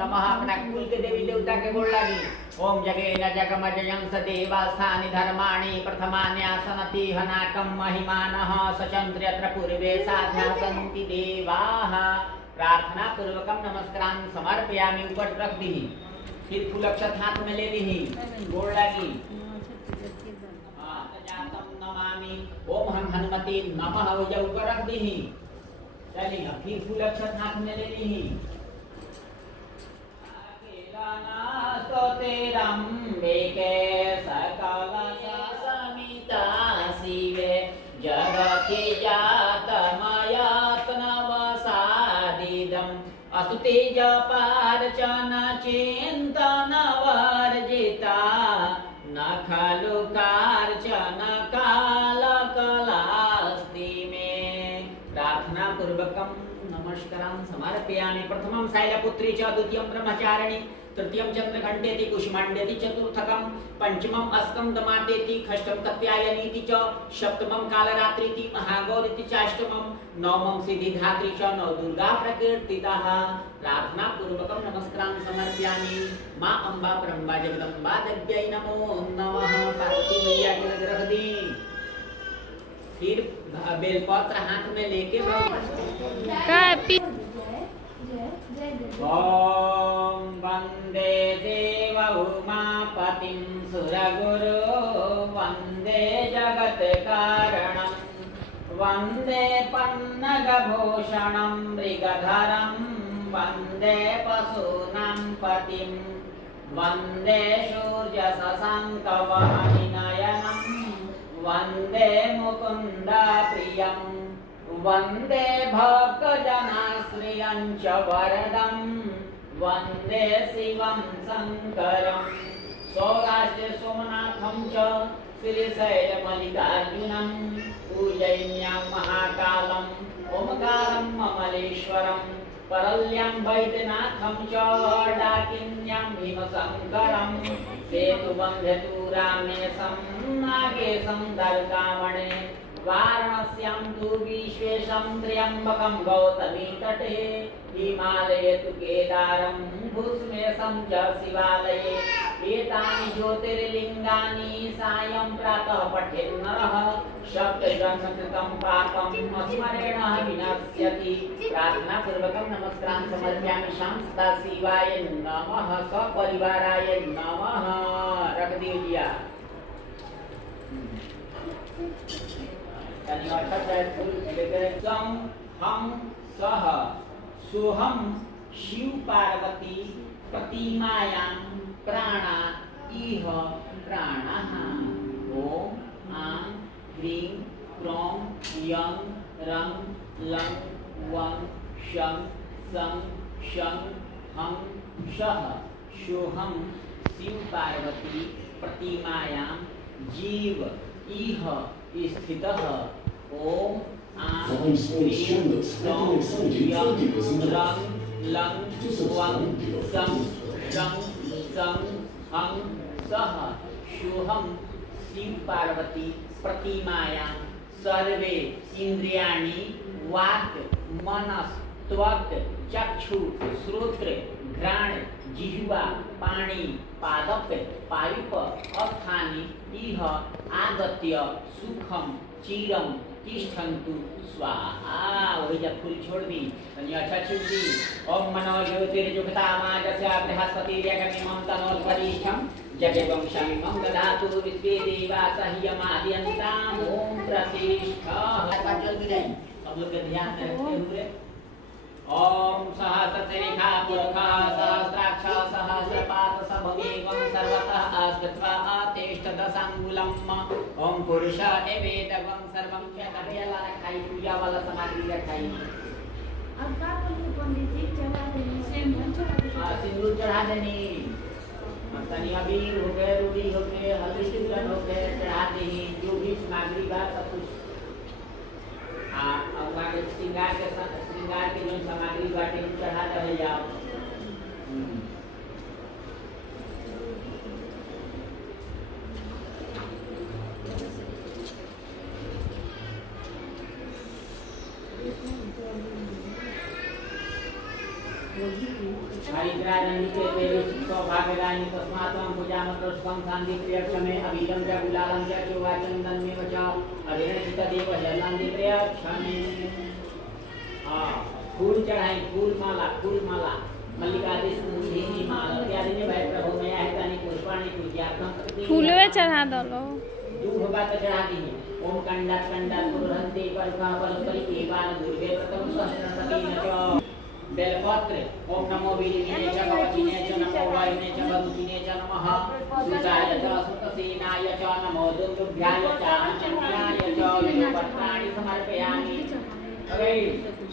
नमः अपना कुल के देवी देवता के गोड़ लागी ओम जगे न जगमजयं स देवास्थानि धर्माणि प्रथमान्यासनति हनाकं महिमानः सचन्द्र्यत्र पूर्वे साध्या सन्ति देवाः। प्रार्थना पूर्वकम नमस्कार समर्पयामि। ऊपर रख दी, फिर फूल अक्षत हाथ में ले ली, गोड़ लागी। नमामि ओम हम हनुमते नमः वह ऊपर रख दी। चलिए फिर फूल अक्षत हाथ में ले ली। स्तोतिरम्बिके सकल समिता शिवे जगति जातमयात्नवसादिदम् अस्तुति जपार्चन चिन्तन वर्जिता न खलु कार्चन कालकलास्ति मे। प्रार्थना पूर्वकम नमस्कारान् समर्पयामि। प्रथमं शैलपुत्री च द्वितीयं ब्रह्मचारिणी तृतीयं चंद्रघंटेति कुष्मांडेति चतुर्थकं पंचमं अस्कं दमातेति षष्ठं कत्यायनीति च सप्तमं कालरात्रिति महागौरीति चाष्टमं नवमं सिद्धिधात्री च नव दुर्गा प्रकीर्तितः। प्रार्थना पूर्वकं नमस्कारान् समर्पयामि। मां अम्बा ब्रह्मा जगदम्बा देव्यै नमो नमः। पार्वती मैया के लग रख दी। फिर बेलपत्र हाथ में लेके ओम वंदे देव उमापतिं सुरगुरु वंदे जगत कारणं वंदे पन्नगभूषणं मृगधरं वंदे पशूनां पतिं वंदे सूर्यशशाङ्कवहनिनयनं वंदे मुकुन्द प्रियं वंदे भक्तजनाश्रियं च वरदं वंदे शिवं शङ्करं सौराष्ट्रे सोमनाथं च श्रीशैलमल्लिकार्जुनं पूजयन्यां महाकालं ओमकारं ममलेश्वरं परल्यां वैद्यनाथं च डाकिन्यां भीमशङ्करं सेतुबन्धतुरामेशं नागेशं दर्गामणे वाराणस्यां तु विश्वेशं त्र्यम्बकं गौतमी तटे हिमालये तु केदारं भूष्मेशं च शिवालये। एतानि ज्योतिर्लिङ्गानि सायं प्रातः पठेन्नरः सप्तजन्मकृतं पापं स्मरेण विनश्यति। प्रार्थना पूर्वकं नमस्कारान् समर्पयामि। शां सदाशिवाय नमः सपरिवाराय नमः। रख दीजिए। सम हम सह सोहम शिव पार्वती प्रतिमायां प्राणा इह प्राणः। ओम आं ह्रीं क्रों यं रं लं वं शं सं शं हं सः सोहम शिव पार्वती प्रतिमायां जीव इह स्थितः। ओम आं ह्रीं क्रों यं रं लं वं शं शं सं हं सः सोहम शिव पार्वती प्रतिमायां सर्वे इंद्रियाणि वाक् मनस् त्वक् चक्षु श्रोत्र घ्राण जिह्वा पाणि पादप पायुप अस्थानि इह आगत्य सुखम चिरम तिष्ठन्तु स्वाहा। वही जब फूल छोड़ दी अच्छा छूट दी। ओम मनो ज्योतिर्जुगतामाजस्य बृहस्पतिर्यगमिमं तनोर्वरिष्ठं जगद्वंशमिमं ददातु विश्वे देवाः ह्यमाद्यन्ताम्। ओम प्रतिष्ठा। सब लोग ध्यान में रखते हुए ओम सहस्रशिखा पुरखः सहस्राक्ष सहस्रपाद सभवेगं सर्वतः आस्थित्वा अतिष्ठदशाङ्गुलम्। ओम पुरुष एवेदवं सर्वं च कथयला रखाई पूजा वाला सामग्री रखाई। अब का बोलिए पंडित जी चढ़ा देनी सिंदूर चढ़ा देनी। तनी अबीर हो गए रूढ़ी हो गए हल्दी सिंदूर हो गए चढ़ा देनी। जो भी सामग्री का सब कुछ अब श्रृंगार के जो सामग्री बाटे चढ़ा दे जाओ। हरी विग्रहानंदिते देवी सौभाग्यदायिनी तस्मात् त्वं पूजामत्रस्कं शान्ति प्रियक्षमे अभिलं च गुलालं च चोवाचन्दन्मेव च अभिरणचितदेव जलान्ति प्रियक्षमे। फूल चढ़ाई, फूल माला मल्लिकादि सुगंधिनी माला इत्यादि ने भाई प्रभु में है तानी पुष्पाणि पूज्यार्थम फूलवे चढ़ा दो लो दूध बात चढ़ा दी है। ओम कंडात पुरहंते परका परपरि केवान दुर्गे प्रथम सहस्रसती नच बेलपत्र ओम नमो वीरिने च कवचिने च नमो वायुने च बंधुने च नमः सुचाय च सुतसेनाय च नमो दुर्गाय च चन्द्राय च विष्णुपत्राणि समर्पयामि।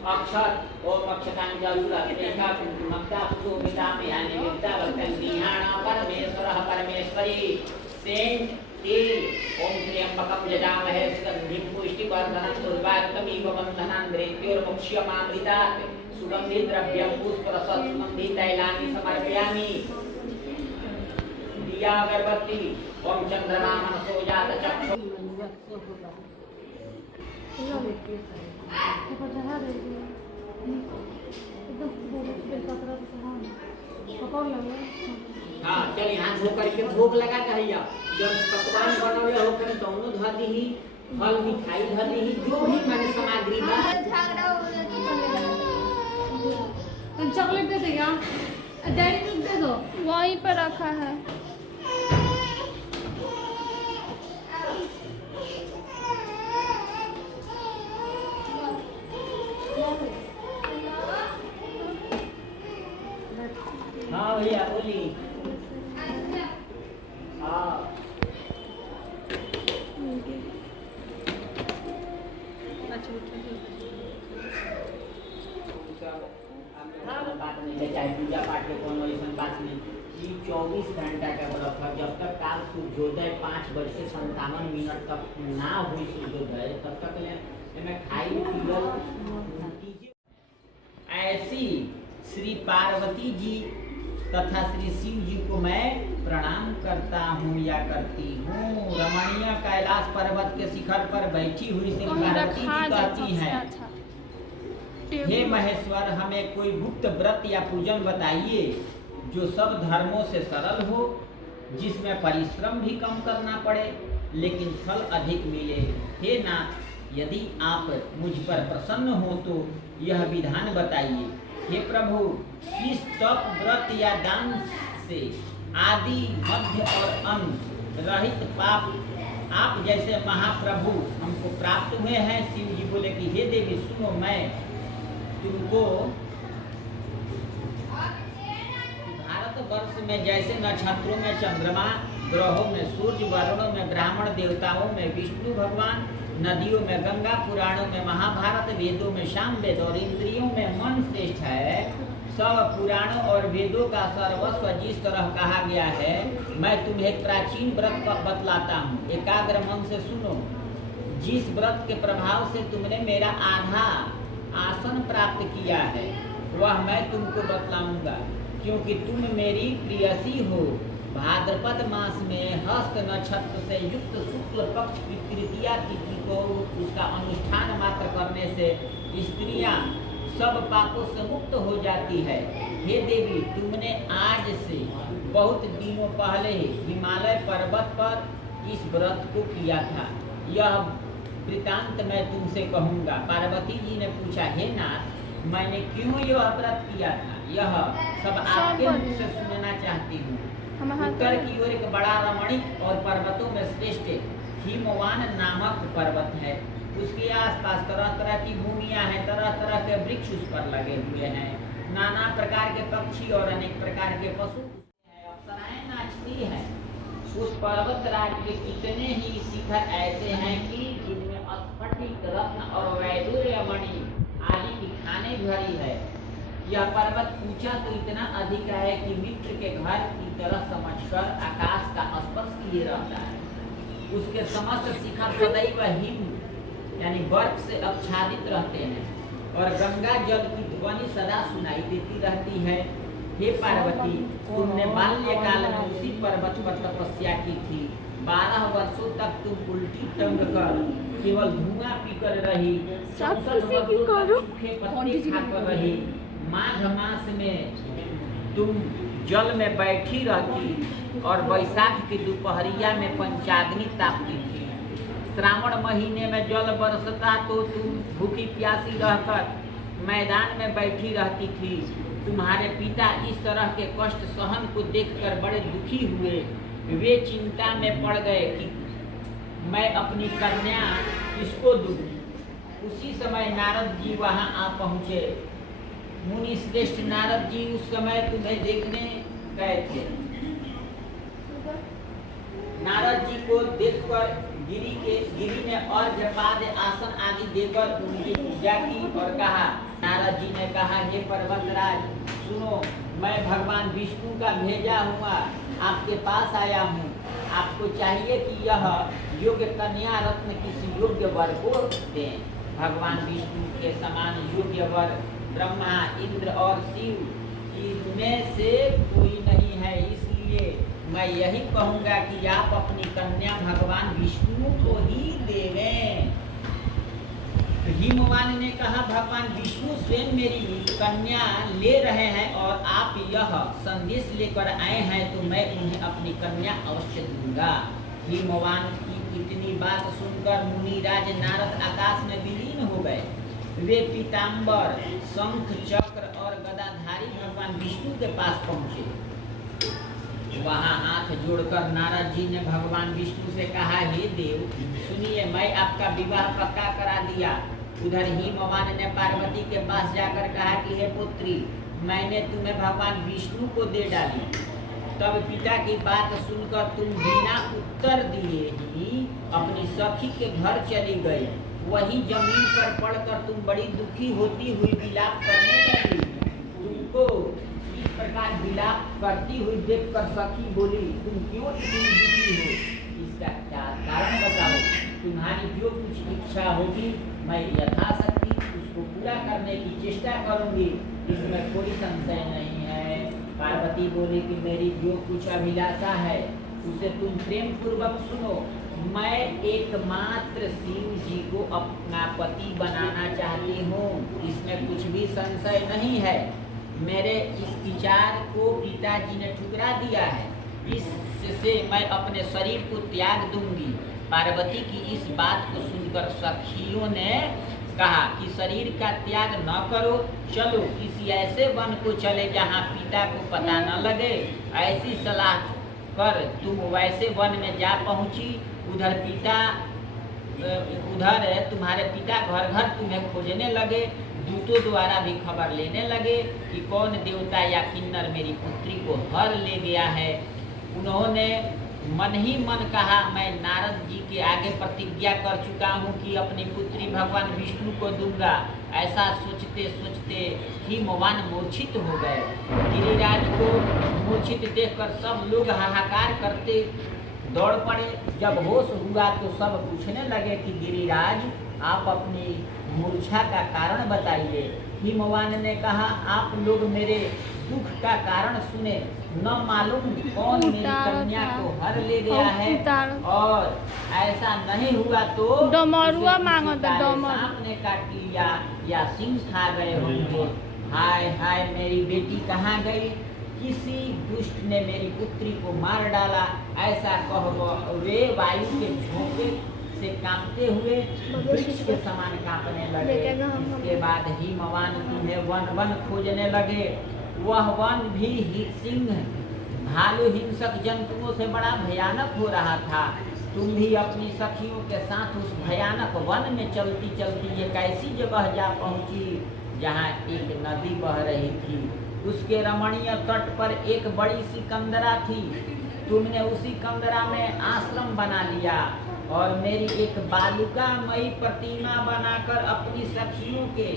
अक्षत ओम अक्षतांजलुरेखा कुंकुमक्ता सुशोभितामयानि विद्यावन्तन्निहाण परमेश्वरः परमेश्वरी सेंट तेल ओम त्र्यंबकं यजामहे सुगन्धिं पुष्टिवर्धनं उर्वारुकमिव बन्धनं मृत्युर्मुक्ष्यमामृतात् सुगन्धिद्रव्यं पुष्परसत्सुगन्धितैलानि समर्पयामि। दिया अगरबत्ती ओम चंद्रमा मनसो जातचक्षु हाँ चल यहाँ से करके भोग लगा कहिया जब पकवान बनवले हो कर दोनों धर दी फल मिठाई धर दी जो भी माने सामग्री बा चॉकलेट दे देगा डैडी को दे दो वहीं पर रखा है। हाँ भैया बोली हाँ बात नहीं है चाहे पूजा पाठ के कोनो ऐसा बात नहीं कि 24 घंटा का व्रत है। जब तक काल सूर्योदय 5:57 तक ना हुई सूर्योदय तब तक मैं खाई पियल कीजिए। ऐसी श्री पार्वती जी तथा श्री शिव जी को मैं प्रणाम करता हूँ या करती हूँ। रमणीय कैलाश पर्वत के शिखर पर बैठी हुई श्री पार्वती जी कहती हैं, हे महेश्वर हमें कोई गुप्त व्रत या पूजन बताइए जो सब धर्मों से सरल हो, जिसमें परिश्रम भी कम करना पड़े लेकिन फल अधिक मिले। हे नाथ यदि आप मुझ पर प्रसन्न हो तो यह विधान बताइए। हे प्रभु इस तप व्रत या दान से आदि मध्य और अंत रहित पाप आप जैसे महाप्रभु हमको प्राप्त हुए हैं। शिव जी बोले कि हे देवी सुनो, मैं तुमको भारतवर्ष में जैसे नक्षत्रों में चंद्रमा, ग्रहों में सूर्य, वरुणों में ब्राह्मण, देवताओं में विष्णु भगवान, नदियों में गंगा, पुराणों में महाभारत, वेदों में सामवेद और इंद्रियों में मन श्रेष्ठ है। सब पुराणों और वेदों का सर्वस्व जिस तरह कहा गया है, मैं तुम्हें एक प्राचीन व्रत बतलाता हूँ। एकाग्र मन से सुनो। जिस व्रत के प्रभाव से तुमने मेरा आधा आसन प्राप्त किया है वह मैं तुमको बतलाऊंगा, क्योंकि तुम मेरी प्रियसी हो। भाद्रपद मास में हस्त नक्षत्र से युक्त शुक्ल पक्ष की तृतीया तिथि को उसका अनुष्ठान मात्र करने से स्त्रियां सब पापों से मुक्त हो जाती है। हे देवी तुमने आज से बहुत दिनों पहले हिमालय पर्वत पर इस व्रत को किया था। यह वृतांत मैं तुमसे कहूँगा। पार्वती जी ने पूछा, हे नाथ मैंने क्यों यह व्रत किया था, यह सब आपके मुख से सुनना चाहती हूँ। उत्तर की ओर एक बड़ा रमणीक और पर्वतों में श्रेष्ठ हिमवान नामक पर्वत है। उसके आसपास तरह तरह की भूमियां हैं, तरह तरह के वृक्ष उस पर लगे हुए हैं, नाना प्रकार के पक्षी और अनेक प्रकार के पशु अप्सराएं नाचती हैं। उस पर्वत राज के कितने ही शिखर ऐसे हैं कि जिनमें स्फटिक, रत्न और वैडूर्य मणि आदि की खाने भरी है। यह पर्वत ऊंचा तो इतना अधिक है कि मित्र के घर की तरह समझकर आकाश का स्पर्श किए रहता है। उसके समस्त शिखर सदैव हिम यानी बर्फ से आच्छादित रहते हैं और गंगा जल की ध्वनि सदा सुनाई देती रहती है। हे पार्वती तुमने बाल्यकाल में उसी पर्वत पर तपस्या की थी। 12 वर्षों तक तुम उल्टी टंग कर केवल धुआं पीकर रही, 64 वर्षों तक सूखे पत्ते खाकर रही। माघ मास में तुम जल में बैठी रहती और बैसाख की दोपहरिया में पंचाग्नि तापती थी। श्रावण महीने में जल बरसता तो तुम भूखी प्यासी रहकर मैदान में बैठी रहती थी। तुम्हारे पिता इस तरह के कष्ट सहन को देखकर बड़े दुखी हुए। वे चिंता में पड़ गए कि मैं अपनी कन्या किसको दूं। उसी समय नारद जी वहां आ पहुंचे। मुनि श्रेष्ठ नारद जी उस समय तुम्हें देखने गए थे। नारद जी को देखकर गिरी ने अर्घ्यपाद्य आसन आदि देकर उनकी पूजा की और कहा। नारद जी ने कहा, हे पर्वतराज सुनो, मैं भगवान विष्णु का भेजा हुआ आपके पास आया हूँ। आपको चाहिए कि यह योग्य कन्या रत्न किसी योग्य वर को दें। भगवान विष्णु के समान योग्य वर ब्रह्मा, इंद्र और शिव इनमें से कोई नहीं है। इसलिए मैं यही कहूँगा कि आप अपनी कन्या भगवान विष्णु को ही देवें। हिमवान ने कहा, भगवान विष्णु स्वयं मेरी कन्या ले रहे हैं और आप यह संदेश लेकर आए हैं तो मैं उन्हें अपनी कन्या अवश्य दूंगा। हिमवान की इतनी बात सुनकर मुनिराज नारद आकाश में विलीन हो गए। वे पीताम्बर, शंख, चक्र और गदाधारी भगवान विष्णु के पास पहुंचे। वहां हाथ जोड़कर नारद जी ने भगवान विष्णु से कहा, हे देव सुनिए, मैं आपका विवाह पक्का करा दिया। उधर हिमवान ने पार्वती के पास जाकर कहा कि हे पुत्री, मैंने तुम्हें भगवान विष्णु को दे डाली। तब पिता की बात सुनकर तुम बिना उत्तर दिए ही अपनी सखी के घर चली गई। वही जमीन पर पड़कर तुम बड़ी दुखी होती हुई विलाप करने लगी। तुमको इस प्रकार विलाप करती हुई देखकर सखी बोली, तुम क्यों इतनी दुखी हो? इसका क्या कारण बताओ। तुम्हारी जो कुछ इच्छा होगी मैं यथाशक्ति उसको पूरा करने की चेष्टा करूंगी, इसमें कोई संशय नहीं है। पार्वती बोली कि मेरी जो कुछ अभिलाषा है उसे तुम प्रेम पूर्वक सुनो। मैं एकमात्र शिव जी को अपना पति बनाना चाहती हूँ, इसमें कुछ भी संशय नहीं है। मेरे इस विचार को पिताजी ने ठुकरा दिया है, इससे मैं अपने शरीर को त्याग दूंगी। पार्वती की इस बात को सुनकर सखियों ने कहा कि शरीर का त्याग न करो, चलो किसी ऐसे वन को चले जहाँ पिता को पता न लगे। ऐसी सलाह कर तुम वैसे वन में जा पहुँची। उधर तुम्हारे पिता घर घर तुम्हें खोजने लगे। दूतों द्वारा भी खबर लेने लगे कि कौन देवता या किन्नर मेरी पुत्री को हर ले गया है। उन्होंने मन ही मन कहा, मैं नारद जी के आगे प्रतिज्ञा कर चुका हूँ कि अपनी पुत्री भगवान विष्णु को दूंगा। ऐसा सोचते सोचते हिमवान मूर्छित हो गए। गिरिराज को मूर्छित देखकर सब लोग हाहाकार करते दौड़ पड़े। जब होश हुआ तो सब पूछने लगे कि गिरिराज आप अपनी मूर्छा का कारण बताइए। हिमवान ने कहा, आप लोग मेरे दुख का कारण सुने, न मालूम कौन मेरी कन्या को हर ले गया है, और ऐसा नहीं हुआ तो डमरुआ मांगो तो सांप ने काट लिया या सिंह खा गए होंगे। हाय हाय मेरी बेटी कहाँ गई? किसी दुष्ट ने मेरी पुत्री को मार डाला। ऐसा कह वे वायु के झोंके से कांपते हुए वृक्ष के समान कांपने लगे। इसके बाद हिमवान तुम्हें वन वन खोजने लगे। वह वन भी सिंह, भालू, हिंसक जंतुओं से बड़ा भयानक हो रहा था। तुम भी अपनी सखियों के साथ उस भयानक वन में चलती चलती एक ऐसी जगह जा पहुंची जहाँ एक नदी बह रही थी। उसके रमणीय तट पर एक बड़ी सी कंदरा थी। तुमने उसी कंदरा में आश्रम बना लिया और मेरी एक बालुकामयी प्रतिमा बनाकर अपनी सखियों के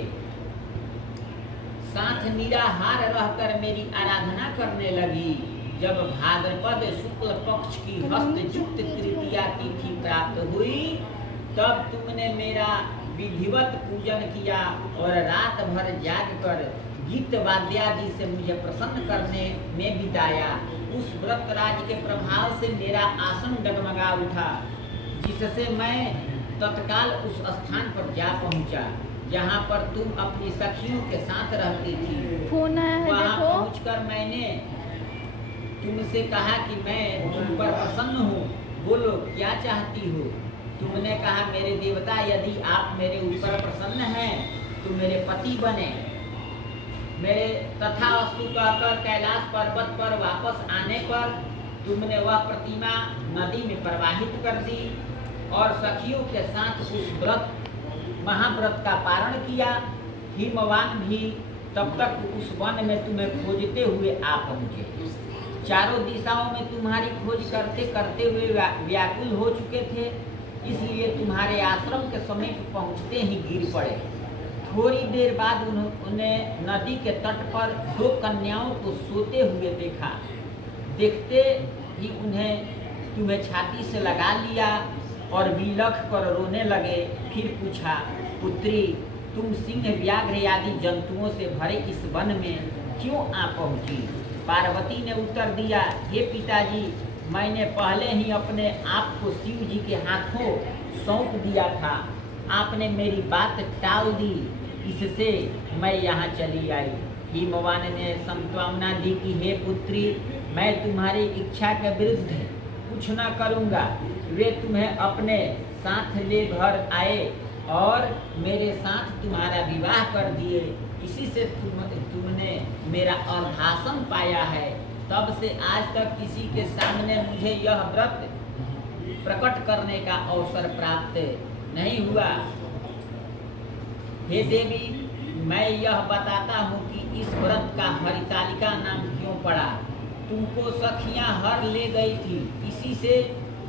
साथ निराहार रहकर मेरी आराधना करने लगी। जब भाद्रपद शुक्ल पक्ष की हस्तयुक्त तृतीया तिथि प्राप्त हुई तब तुमने मेरा विधिवत पूजन किया और रात भर जाग कर गीत वाद्यादि से मुझे प्रसन्न करने में बिताया। उस व्रत राज के प्रभाव से मेरा आसन डगमगा उठा, जिससे मैं तत्काल उस स्थान पर जा पहुंचा जहाँ पर तुम अपनी सखियों के साथ रहती थी। फोन आया है, वहाँ देखो। पहुँचकर मैंने तुमसे कहा कि मैं तुम पर प्रसन्न हूँ, बोलो क्या चाहती हो। तुमने कहा मेरे देवता, यदि आप मेरे ऊपर प्रसन्न हैं तो मेरे पति बने। मेरे तथास्तु कहकर कैलाश पर्वत पर वापस आने पर तुमने वह प्रतिमा नदी में प्रवाहित कर दी और सखियों के साथ उस व्रत महाव्रत का पारण किया। हिमवान भी तब तक उस वन में तुम्हें खोजते हुए आ पहुँचे। चारों दिशाओं में तुम्हारी खोज करते करते हुए व्याकुल हो चुके थे, इसलिए तुम्हारे आश्रम के समीप पहुँचते ही गिर पड़े। थोड़ी देर बाद उन्होंने नदी के तट पर 2 कन्याओं को सोते हुए देखा। देखते ही तुम्हें छाती से लगा लिया और विलख कर रोने लगे। फिर पूछा, पुत्री तुम सिंह व्याघ्र आदि जंतुओं से भरे इस वन में क्यों आ पहुँची। पार्वती ने उत्तर दिया, हे पिताजी, मैंने पहले ही अपने आप को शिव जी के हाथों सौंप दिया था। आपने मेरी बात टाल दी, इससे मैं यहाँ चली आई। हिमवान ने सांत्वना दी कि हे पुत्री, मैं तुम्हारी इच्छा के विरुद्ध कुछ न करूँगा। वे तुम्हें अपने साथ ले घर आए और मेरे साथ तुम्हारा विवाह कर दिए। इसी से तुमने मेरा अर्धासन पाया है। तब से आज तक किसी के सामने मुझे यह व्रत प्रकट करने का अवसर प्राप्त नहीं हुआ। हे देवी, मैं यह बताता हूँ कि इस व्रत का हरितालिका नाम क्यों पड़ा। तुमको सखियाँ हर ले गई थी, इसी से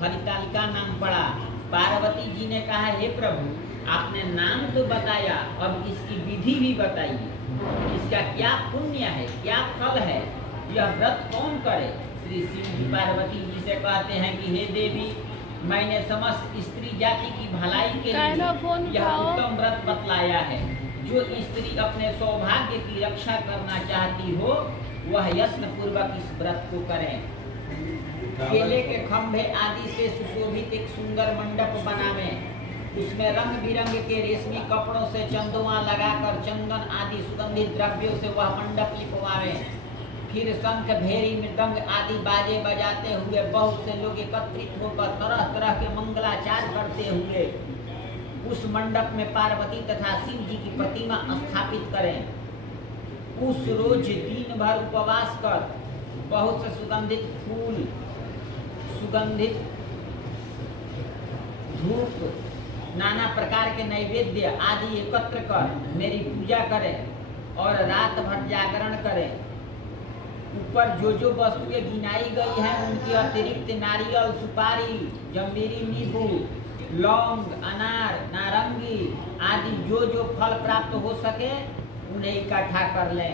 हरितालिका नाम पड़ा। पार्वती जी ने कहा, हे प्रभु, आपने नाम तो बताया, अब इसकी विधि भी बताइए। इसका क्या पुण्य है, क्या फल है, यह व्रत कौन करे। श्री शिव जी पार्वती जी से कहते हैं कि हे देवी, मैंने समस्त स्त्री जाति की भलाई के लिए यह उत्तम व्रत बतलाया है। जो स्त्री अपने सौभाग्य की रक्षा करना चाहती हो वह यत्न पूर्वक इस व्रत को करें। केले के खंभे आदि से सुशोभित एक सुंदर मंडप बनावे, उसमें रंग बिरंग के रेशमी कपड़ों से चंदुआ लगाकर चंदन आदि सुगंधित द्रव्यों से वह मंडप लिपवावे। फिर शंख, भेरी, मृदंग आदि बाजे बजाते हुए बहुत से लोग एकत्रित होकर तरह तरह के मंगलाचार करते हुए उस मंडप में पार्वती तथा शिव जी की प्रतिमा स्थापित करें। उस रोज दिन भर उपवास कर बहुत से सुगंधित फूल, सुगंधित धूप, नाना प्रकार के नैवेद्य आदि एकत्र कर मेरी पूजा करें और रात भर जागरण करें। ऊपर जो वस्तुएं गिनाई गई हैं उनके अतिरिक्त नारियल, सुपारी, जम्बीरी, नींबू, लौंग, अनार, नारंगी आदि जो फल प्राप्त हो सके उन्हें इकट्ठा कर लें।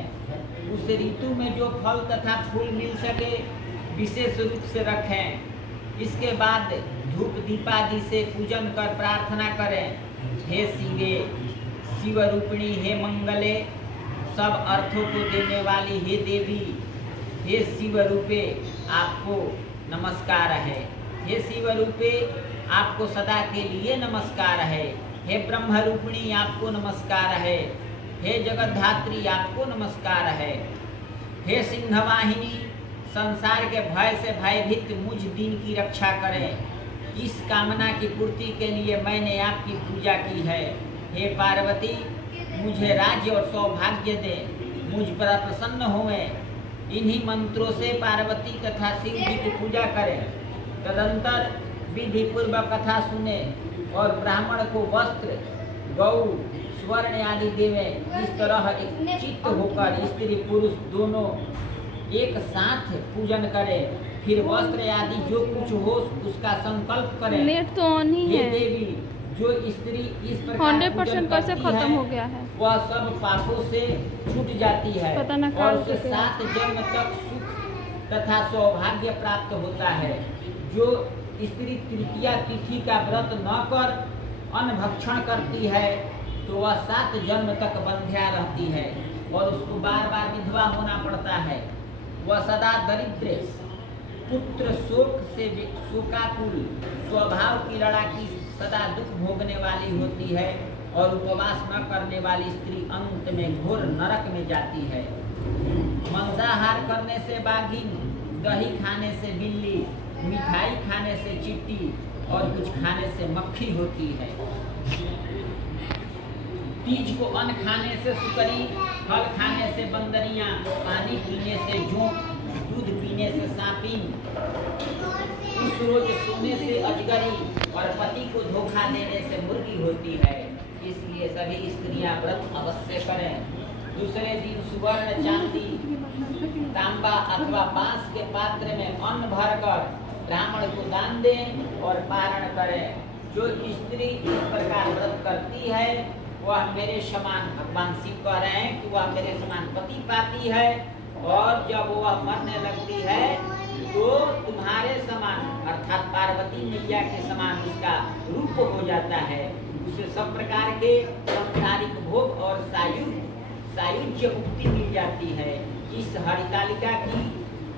उस ऋतु में जो फल तथा फूल मिल सके विशेष रूप से रखें। इसके बाद धूप दीपादि से पूजन कर प्रार्थना करें, हे शिवे, शिव रूपिणी, हे मंगले, सब अर्थों को देने वाली हे देवी, हे शिव रूपे आपको नमस्कार है। हे शिव रूपे आपको सदा के लिए नमस्कार है। हे ब्रह्म रूपिणी आपको नमस्कार है। हे जगद्धात्री आपको नमस्कार है। हे सिंहवाहिनी, संसार के भय से भयभीत मुझ दिन की रक्षा करें। इस कामना की पूर्ति के लिए मैंने आपकी पूजा की है। हे पार्वती, मुझे राज्य और सौभाग्य दें, मुझ पर प्रसन्न होएं। इन्हीं मंत्रों से पार्वती तथा शिव जी की पूजा करें। तदंतर विधि पूर्वक कथा सुने और ब्राह्मण को वस्त्र, गौ, स्वर्ण आदि देवें। इस तरह एक चित्त होकर स्त्री पुरुष दोनों एक साथ पूजन करें। फिर वस्त्र आदि जो कुछ हो उसका संकल्प करें। नेट तो ऑन ही ये है। देवी, जो स्त्री इस प्रकार 100% कैसे खत्म हो गया है, वह सब पापों से छूट जाती है पता न और कब उसे से 7 जन्म तक सुख तथा सौभाग्य प्राप्त होता है। जो स्त्री तृतीया तिथि का व्रत न कर अन्न भक्षण करती है तो वह 7 जन्म तक बंध्या रहती है और उसको बार बार विधवा होना पड़ता है। वह सदा दरिद्र, पुत्र शोक से शोकाकुल, स्वभाव की लड़ाकी, सदा दुख भोगने वाली होती है और उपवास न करने वाली स्त्री अंत में घोर नरक में जाती है। मांसाहार करने से बाघिन, दही खाने से बिल्ली, मिठाई खाने से चींटी और कुछ खाने से मक्खी होती है। तीज को अन्न खाने से सुकरी, फल खाने से बंदरियां, पानी पीने से जोंक, दूध पीने से सांपिन, उस रोज सोने से अजगरी और पति को धोखा देने से मुर्गी होती है। इसलिए सभी स्त्रियां व्रत अवश्य करें। दूसरे दिन सुवर्ण, चांदी, तांबा अथवा बांस के पात्र में अन्न भरकर ब्राह्मण को दान दें और पारण करें। जो स्त्री इस प्रकार व्रत करती है वह मेरे समान, भगवान शिव कह रहे हैं कि वह मेरे समान पति पाती है, और जब वह मरने लगती है तो तुम्हारे समान अर्थात पार्वती मैया के समान उसका रूप हो जाता है। उसे सब प्रकार के सांसारिक भोग और सायुज्य मुक्ति मिल जाती है। इस हरितालिका की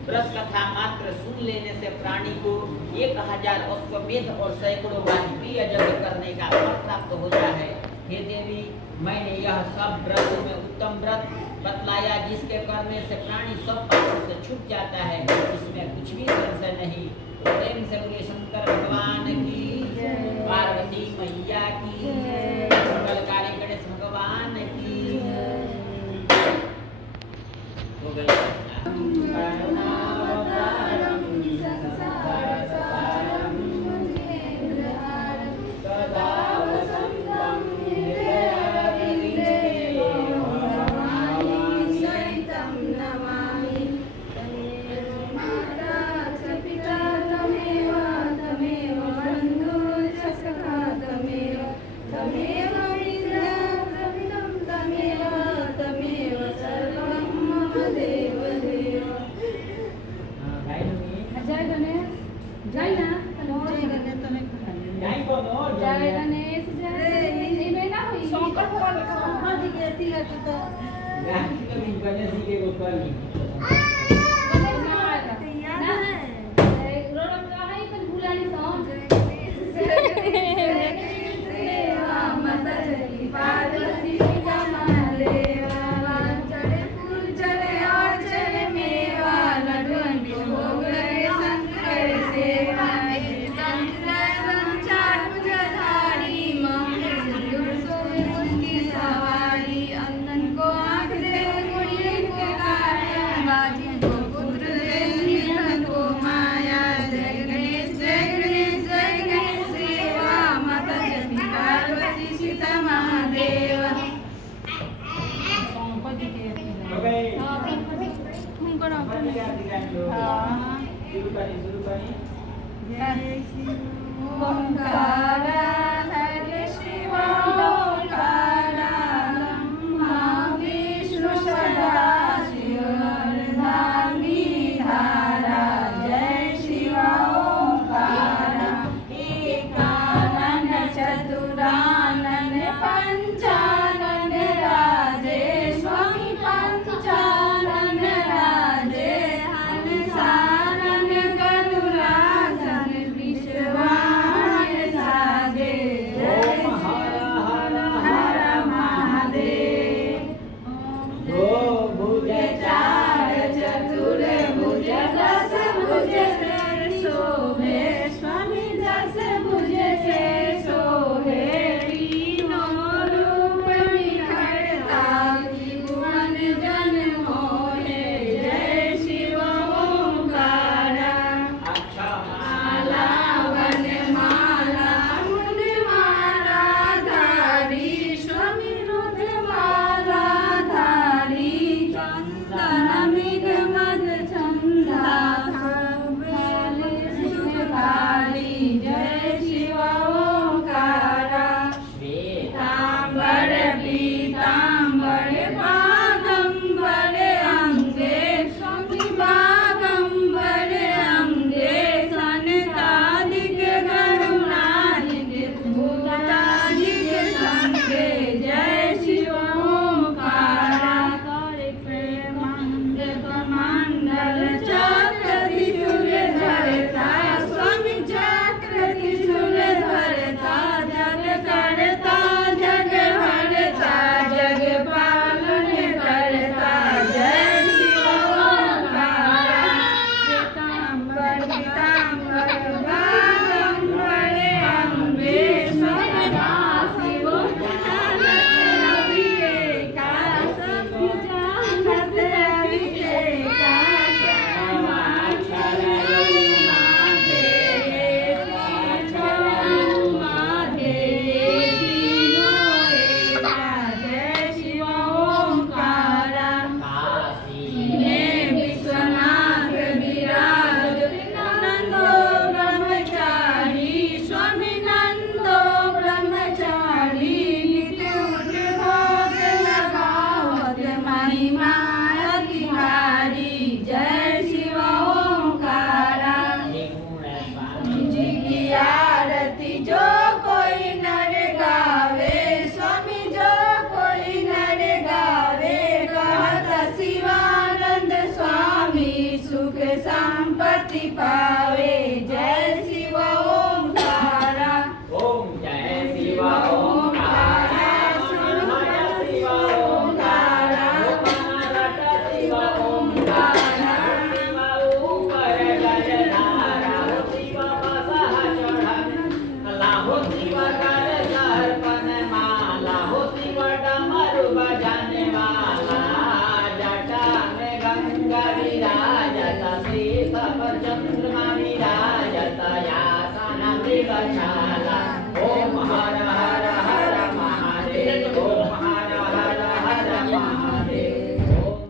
व्रत कथा मात्र सुन लेने से प्राणी को 1000 अश्वमेध और सैकड़ों वाजपेयी यज्ञ करने का फल प्राप्त होता है। हे देवी, मैंने यह सब व्रतों में उत्तम व्रत बतलाया जिसके करने से प्राणी सब पापों से छूट जाता है। इसमें कुछ भी संशय नहीं। प्रेम से बोलिए शंकर भगवान की, पार्वती मैया की, मंगलकारी गणेश भगवान की। हो गई। साजन संपत्ति पावे जय शिव ओंकारा ओम जय शिव ओंकारा शिव ओंकारा शिव ओंकारा शिव ऊपर गजधारा शिव बसह चढ़न लाहो शिव कर दर्पण माला हो शिव डमरू बजाने वाला जटा में गंगा विराजत शीश पर चंद्रमा विराजत यासन मृगशाला ओम हर हर हर महादेव ओम हर हर हर महादेव ओम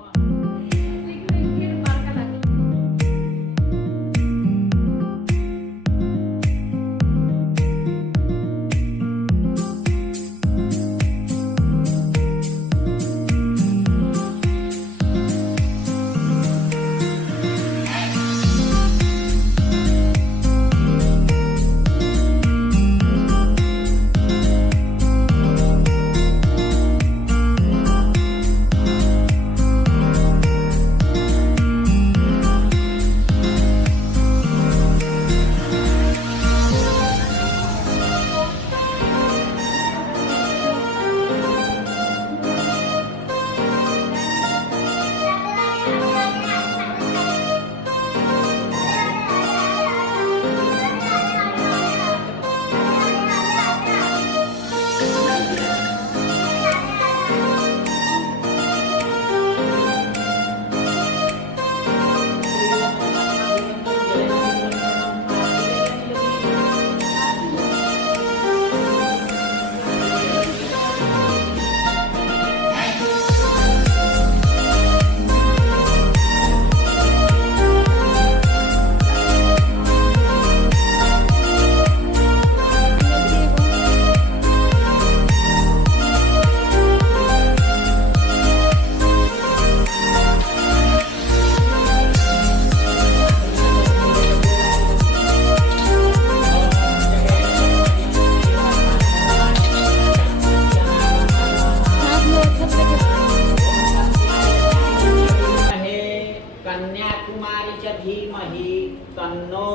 कन्याकुमारी च धीमहि तन्नो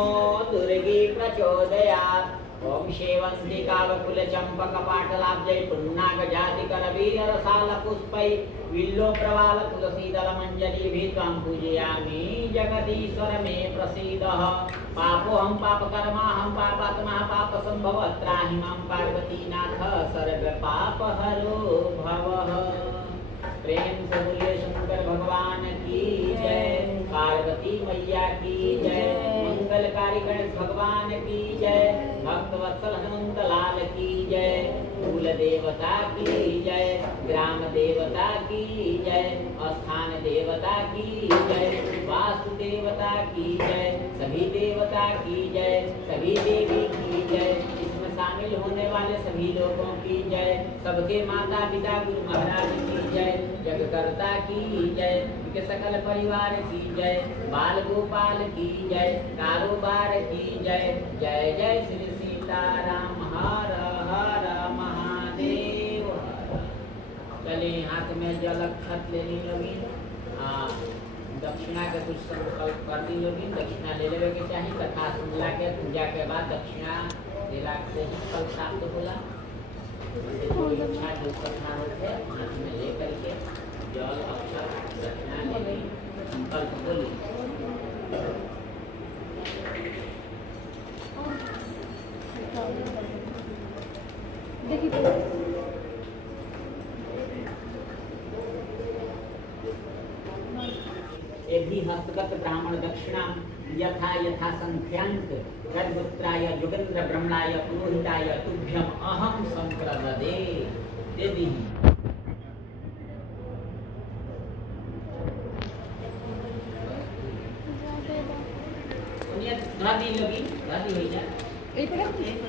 दुर्गे प्रचोदयात् ओम शेवंती कावकुल चंपक पाटलाब्जै पुन्नाग जाति करवीर रसाल पुष्पै विल्लो प्रवाल तुलसी दल मंजरी भी त्वं पूजयामि जगदीश्वर मे प्रसीदः पापो हम पाप कर्मा हम पापात्मा पाप संभव त्राहि मां पार्वती नाथ सर्व पाप हरो भवः प्रेम से बोलिए शंकर भगवान की जय पार्वती मैया की जय मंगलकारी गणेश भगवान की जय भक्त वत्सल हनुमंत लाल की जय कुल देवता की जय ग्राम देवता की जय स्थान देवता की जय वास्तु देवता की जय सभी देवता की जय सभी देवी की जय इसमें शामिल होने वाले सभी लोगों की जय सबके माता पिता गुरु महाराज की जय जगकर्ता की जय उनके सकल परिवार की जय बाल गोपाल की जय कारोबार की जय जय जय श्री सीताराम हर हर महादेव चले हाथ में जल अक्षत लेनी लोगी दक्षिणा के कुछ संकल्प करनी लोगी दक्षिणा ले लेवे के चाहिए कथा सुनला के पूजा के बाद दक्षिणा देला से ही फल प्राप्त होला थोड़ी इच्छा जो करना होते हाथ में ले करके जल अक्षत दक्षिणा लेनी संकल्प बोली देखिए एभी हस्तगत ब्राह्मण दक्षिणा यथा यथा संख्यांक तद्पुत्राय जुगेन्द्र ब्रह्मणाय पुरोहिताय तुभ्यम अहम संप्रददे दे दी दादी लगी दादी हो जाए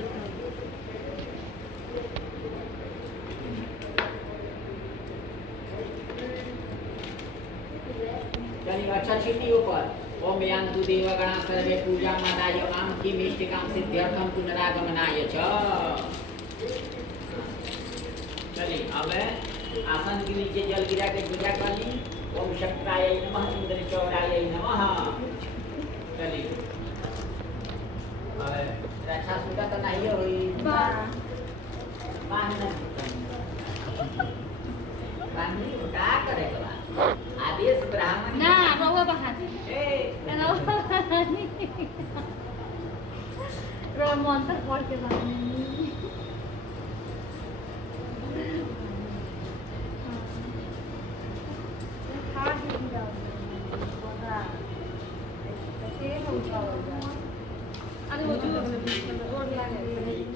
अच्छा चीटी ऊपर ओम यांतु देवगणा सर्वे पूजा मादाय मां किमिष्टिकां सिद्ध्यर्थं पुनरागमनाय च चलिए अब आसन के नीचे जल गिरा के पूजा कर ली ओम शक्राय नमः इंद्र चौराय नमः मंत्र पढ़ के अरे वो जो रोड लगे